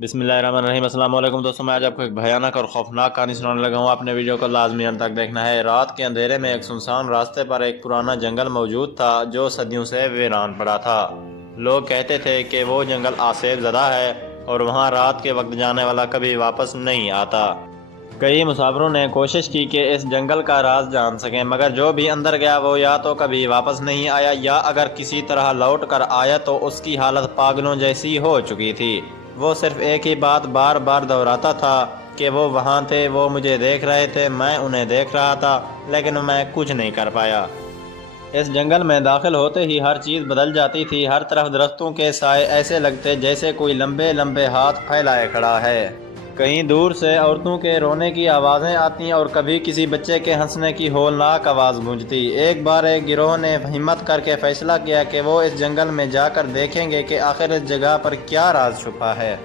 बिस्मिल्लाहिर्रहमानिर्रहीम। अस्सलाम वालेकुम दोस्तों, मैं आज आपको एक भयानक और खौफनाक कहानी सुनाने लगा हूँ। आपने वीडियो को लाजमी अंत तक देखना है। रात के अंधेरे में एक सुनसान रास्ते पर एक पुराना जंगल मौजूद था जो सदियों से वीरान पड़ा था। लोग कहते थे कि वो जंगल आसेब ज़दा है और वहाँ रात के वक्त जाने वाला कभी वापस नहीं आता। कई मुसाफिरों ने कोशिश की कि इस जंगल का राज जान सकें, मगर जो भी अंदर गया वो या तो कभी वापस नहीं आया या अगर किसी तरह लौट कर आया तो उसकी हालत पागलों जैसी हो चुकी थी। वो सिर्फ एक ही बात बार बार दोहराता था कि वो वहाँ थे, वो मुझे देख रहे थे, मैं उन्हें देख रहा था, लेकिन मैं कुछ नहीं कर पाया। इस जंगल में दाखिल होते ही हर चीज़ बदल जाती थी। हर तरफ दरख्तों के साए ऐसे लगते जैसे कोई लंबे लंबे हाथ फैलाए खड़ा है। कहीं दूर से औरतों के रोने की आवाज़ें आती और कभी किसी बच्चे के हंसने की होलनाक आवाज़ गूंजती। एक बार एक गिरोह ने हिम्मत करके फैसला किया कि वो इस जंगल में जाकर देखेंगे कि आखिर इस जगह पर क्या राज छुपा है।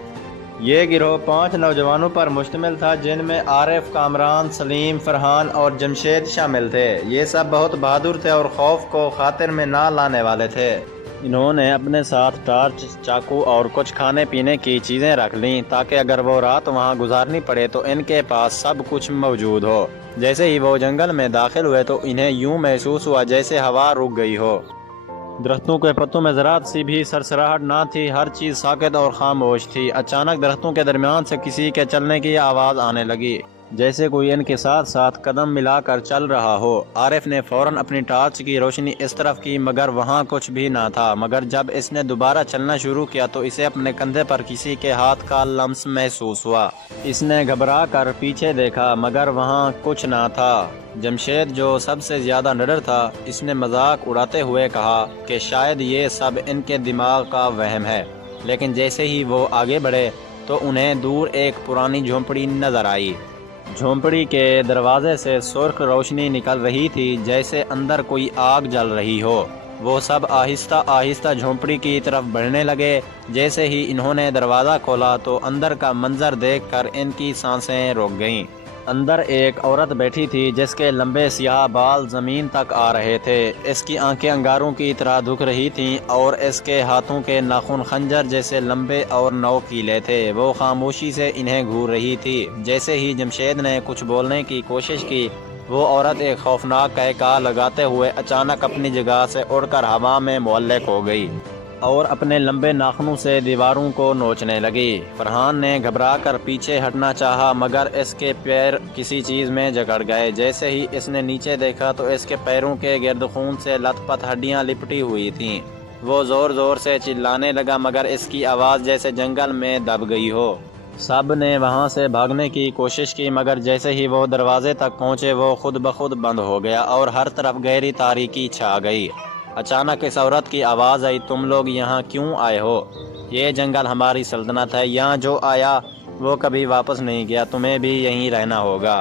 ये गिरोह 5 नौजवानों पर मुश्तमिल था, जिनमें आरिफ, कामरान, सलीम, फरहान और जमशेद शामिल थे। ये सब बहुत बहादुर थे और खौफ को खातिर में ना लाने वाले थे। इन्होंने अपने साथ टार्च, चाकू और कुछ खाने पीने की चीज़ें रख लीं ताकि अगर वो रात वहाँ गुजारनी पड़े तो इनके पास सब कुछ मौजूद हो। जैसे ही वो जंगल में दाखिल हुए तो इन्हें यूं महसूस हुआ जैसे हवा रुक गई हो। दरख्तों के पत्तों में ज़रा सी भी सरसराहट ना थी, हर चीज़ साकित और खामोश थी। अचानक दरख्तों के दरमियान से किसी के चलने की आवाज़ आने लगी, जैसे कोई इनके साथ साथ कदम मिलाकर चल रहा हो। आरिफ ने फ़ौरन अपनी टार्च की रोशनी इस तरफ की, मगर वहाँ कुछ भी ना था। मगर जब इसने दोबारा चलना शुरू किया तो इसे अपने कंधे पर किसी के हाथ का लम्स महसूस हुआ। इसने घबरा कर पीछे देखा, मगर वहाँ कुछ ना था। जमशेद, जो सबसे ज़्यादा निडर था, इसने मजाक उड़ाते हुए कहा कि शायद ये सब इनके दिमाग का वहम है। लेकिन जैसे ही वो आगे बढ़े तो उन्हें दूर एक पुरानी झोंपड़ी नज़र आई। झोंपड़ी के दरवाजे से सुर्ख रोशनी निकल रही थी, जैसे अंदर कोई आग जल रही हो। वो सब आहिस्ता आहिस्ता झोंपड़ी की तरफ बढ़ने लगे। जैसे ही इन्होंने दरवाज़ा खोला तो अंदर का मंजर देखकर इनकी सांसें रुक गईं। अंदर एक औरत बैठी थी जिसके लंबे सियाह बाल ज़मीन तक आ रहे थे। इसकी आंखें अंगारों की तरह दुख रही थीं और इसके हाथों के नाखून खंजर जैसे लंबे और नोकीले थे। वो खामोशी से इन्हें घूर रही थी। जैसे ही जमशेद ने कुछ बोलने की कोशिश की, वो औरत एक खौफनाक कहका लगाते हुए अचानक अपनी जगह से उड़कर हवा में मुअल्लक हो गई और अपने लंबे नाखूनों से दीवारों को नोचने लगी। फरहान ने घबराकर पीछे हटना चाहा, मगर इसके पैर किसी चीज़ में जकड़ गए। जैसे ही इसने नीचे देखा तो इसके पैरों के गिर्द खून से लथपथ हड्डियां लिपटी हुई थीं। वो ज़ोर ज़ोर से चिल्लाने लगा, मगर इसकी आवाज़ जैसे जंगल में दब गई हो। सब ने वहाँ से भागने की कोशिश की, मगर जैसे ही वो दरवाजे तक पहुँचे वो खुद ब खुद बंद हो गया और हर तरफ गहरी तारीकी छा गई। अचानक इस औरत की आवाज़ आई, तुम लोग यहाँ क्यों आए हो? ये जंगल हमारी सल्तनत है, यहाँ जो आया वो कभी वापस नहीं गया, तुम्हें भी यहीं रहना होगा।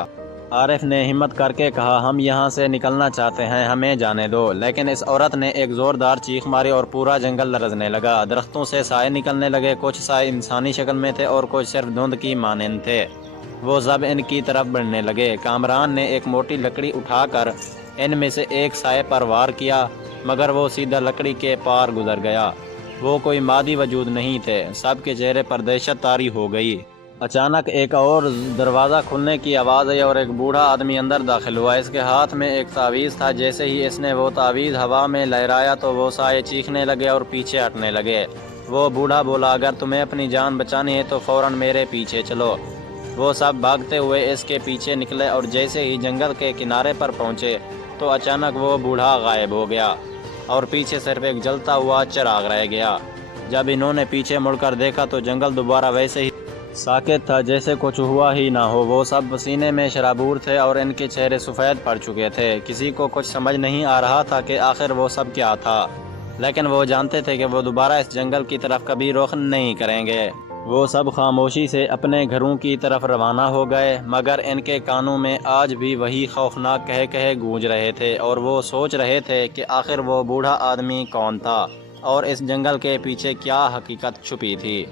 आरिफ ने हिम्मत करके कहा, हम यहाँ से निकलना चाहते हैं, हमें जाने दो। लेकिन इस औरत ने एक ज़ोरदार चीख मारी और पूरा जंगल लरज़ने लगा। दरख्तों से साए निकलने लगे, कुछ साए इंसानी शक्ल में थे और कुछ सिर्फ धुंध की मानंद थे। वो सब इनकी तरफ बढ़ने लगे। कामरान ने एक मोटी लकड़ी उठाकर इनमें से एक साए पर वार किया, मगर वो सीधा लकड़ी के पार गुजर गया। वो कोई मादी वजूद नहीं थे। सब के चेहरे पर दहशत तारी हो गई। अचानक एक और दरवाज़ा खुलने की आवाज़ आई और एक बूढ़ा आदमी अंदर दाखिल हुआ। इसके हाथ में एक तावीज़ था। जैसे ही इसने वो तावीज़ हवा में लहराया तो वो साए चीखने लगे और पीछे हटने लगे। वो बूढ़ा बोला, अगर तुम्हें अपनी जान बचानी है तो फ़ौरन मेरे पीछे चलो। वो सब भागते हुए इसके पीछे निकले और जैसे ही जंगल के किनारे पर पहुँचे तो अचानक वो बूढ़ा गायब हो गया और पीछे सिर्फ एक जलता हुआ चिराग रह गया। जब इन्होंने पीछे मुड़कर देखा तो जंगल दोबारा वैसे ही साकित था, जैसे कुछ हुआ ही ना हो। वो सब पसीने में शराबूर थे और इनके चेहरे सफ़ेद पड़ चुके थे। किसी को कुछ समझ नहीं आ रहा था कि आखिर वो सब क्या था, लेकिन वो जानते थे कि वो दोबारा इस जंगल की तरफ कभी रुख नहीं करेंगे। वो सब खामोशी से अपने घरों की तरफ रवाना हो गए, मगर इनके कानों में आज भी वही खौफनाक कह कह गूंज रहे थे और वो सोच रहे थे कि आखिर वो बूढ़ा आदमी कौन था और इस जंगल के पीछे क्या हकीकत छुपी थी।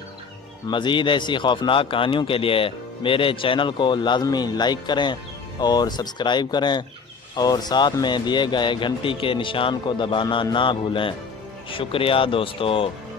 मज़ीद ऐसी खौफनाक कहानियों के लिए मेरे चैनल को लाजमी लाइक करें और सब्सक्राइब करें और साथ में दिए गए घंटी के निशान को दबाना ना भूलें। शुक्रिया दोस्तों।